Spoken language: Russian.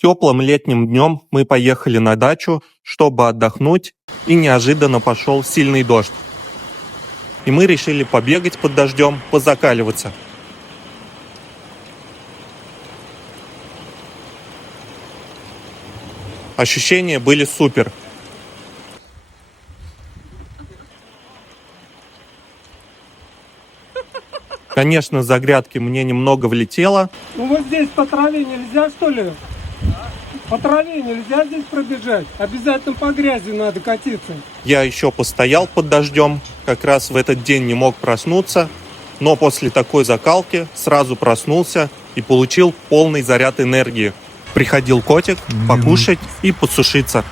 Теплым летним днем мы поехали на дачу, чтобы отдохнуть, и неожиданно пошел сильный дождь. И мы решили побегать под дождем, позакаливаться. Ощущения были супер. Конечно, за грядки мне немного влетело. Ну вот здесь по траве нельзя, что ли? По траве нельзя здесь пробежать. Обязательно по грязи надо катиться. Я еще постоял под дождем, как раз в этот день не мог проснуться, но после такой закалки сразу проснулся и получил полный заряд энергии. Приходил котик покушать и подсушиться.